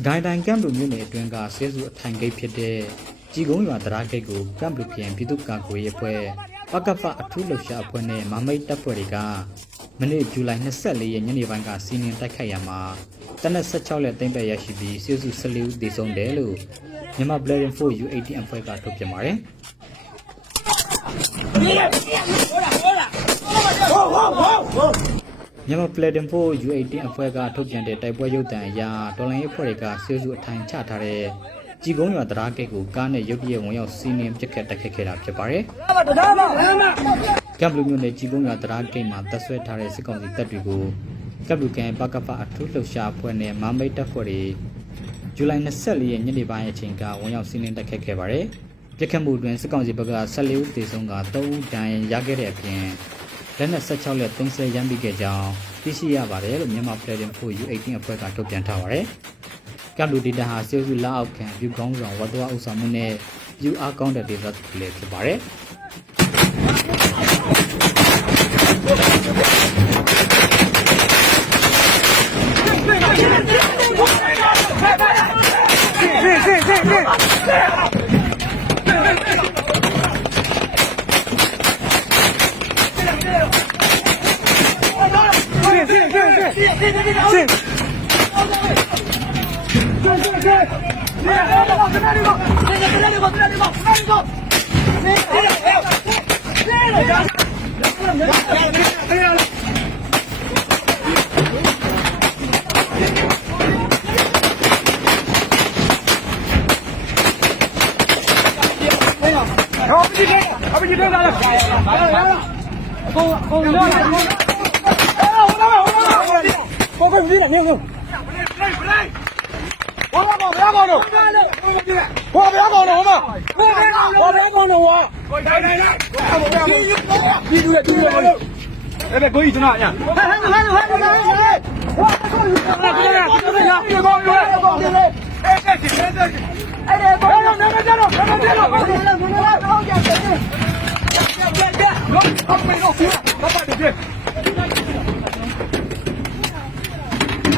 စကိုင်းတိုင်းကမ်ဘလူမြို့နယ်အတွင်းကဆဲစုအထိုင်ဂိတ်ဖြစ်တဲ့ကြီးကုန်းရွာတရားဂိတ်ကိုကမ်ဘလူခရိုင်ပြည်သူ့ကာကွယ်ရေးအဖွဲ့ပကဖအထူးလှုပ်ရှားအဖွဲ့နဲ့မမိတ်တပ်ဖွဲ့တွေကမနေ့ဇူလိုင်24ရက်ညနေပိုင်းကစီးနင်းတိုက်ခိုက်ရမှာတနက်16လက်သိမ်းပဲရရှိပြီးဆဲစု14ဦးသေဆုံးတယ်လို့မြန်မာ Blaring 4 U18 အဖွဲ့ကထုတ်ပြန်ပါတယ် မြန်မာ Platinum 4 U18 အဖွဲ့ကထုတ်ပြန်တဲ့တိုက်ပွဲရုပ်သံအရဒေါ်လာရေးအဖွဲ့တွေကဆေးစုအထိုင်ချထားတဲ့ကြီးကုန်းရွာတရားဂိတ်ကိုကားနဲ့ရုတ်တရက်ဝင်ရောက်စီးနင်းပစ်ခတ်တိုက်ခိုက်ခဲ့တာဖြစ်ပါတယ်။ကပ်ဘလူမျိုးနဲ့ကြီးကုန်းရွာတရားဂိတ်မှာတပ်ဆွဲထားတဲ့စစ်ကောင်စီတပ်တွေကိုကပ်ဘလူကန်ပကဖအထူးလှုပ်ရှားအဖွဲ့နဲ့မမိတ်တပ်ဖွဲ့တွေဇူလိုင်24ရက်ညနေပိုင်းအချိန်ကဝင်ရောက်စီးနင်းတိုက်ခိုက်ခဲ့ပါတယ်။ပစ်ခတ်မှုတွင်စစ်ကောင်စီဘက်က14ဦးသေဆုံးက3ဦးဒဏ်ရာရခဲ့တဲ့အပြင် လက်နက်16လက်30ရမ်းပြီးခဲ့ကြောင်းသိရှိရပါတယ်လို့မြန်မာ Platinum 4 U18 အဖွဲ့ကထုတ်ပြန်ထားပါတယ်။ကပ်လူဒေတာဟာစေစုလက်အောက်ခံပြူကောင်းဆောင်ဝတ်တော်အုပ်ဆောင်မှုနဲ့ယူအားကောင်းတဲ့ဒေသတ 好。வீர நீ 我不要搞，不要搞了！我不要搞了，我们！我不要搞了，我！来来来，你出来，你出来！哎，别故意整那呀！来来来来来来来！我告诉你，我告诉你，别搞了，别搞了！哎，这是这是！哎，别搞了，别搞了，别搞了，别搞了，别搞了！别别别！我我没弄，我把你别。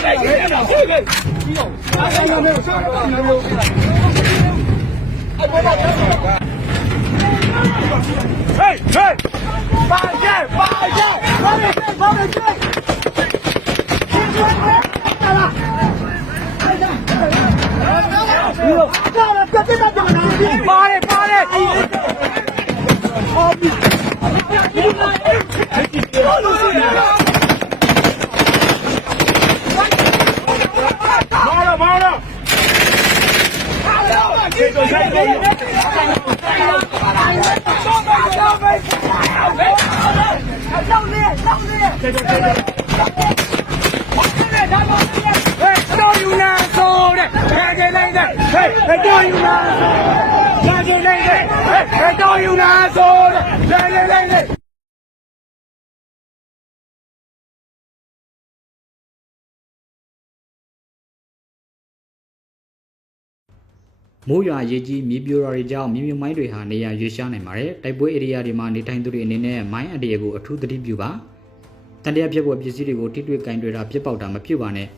Hey, hey! Fire, yeah, fire, yeah! Run it, run it, run it! Bye! မိုးရွာရေကြီးမြေပြိုရာတွေကြောင့်မြေမြုပ်မိုင်းတွေဟာနေရာရွေးရှားနိုင်ပါတယ်တိုက်ပွဲဧရိယာတွေမှာနေထိုင်သူတွေအနေနဲ့မိုင်းအန္တရာယ်ကိုအထူးသတိပြုပါ တန်တရားဖြစ်ပေါ်ပစ္စည်းတွေကိုထိတွေ့ကင်တွေ့တာပြစ်ပေါက်တာမပြုတ်ပါနဲ့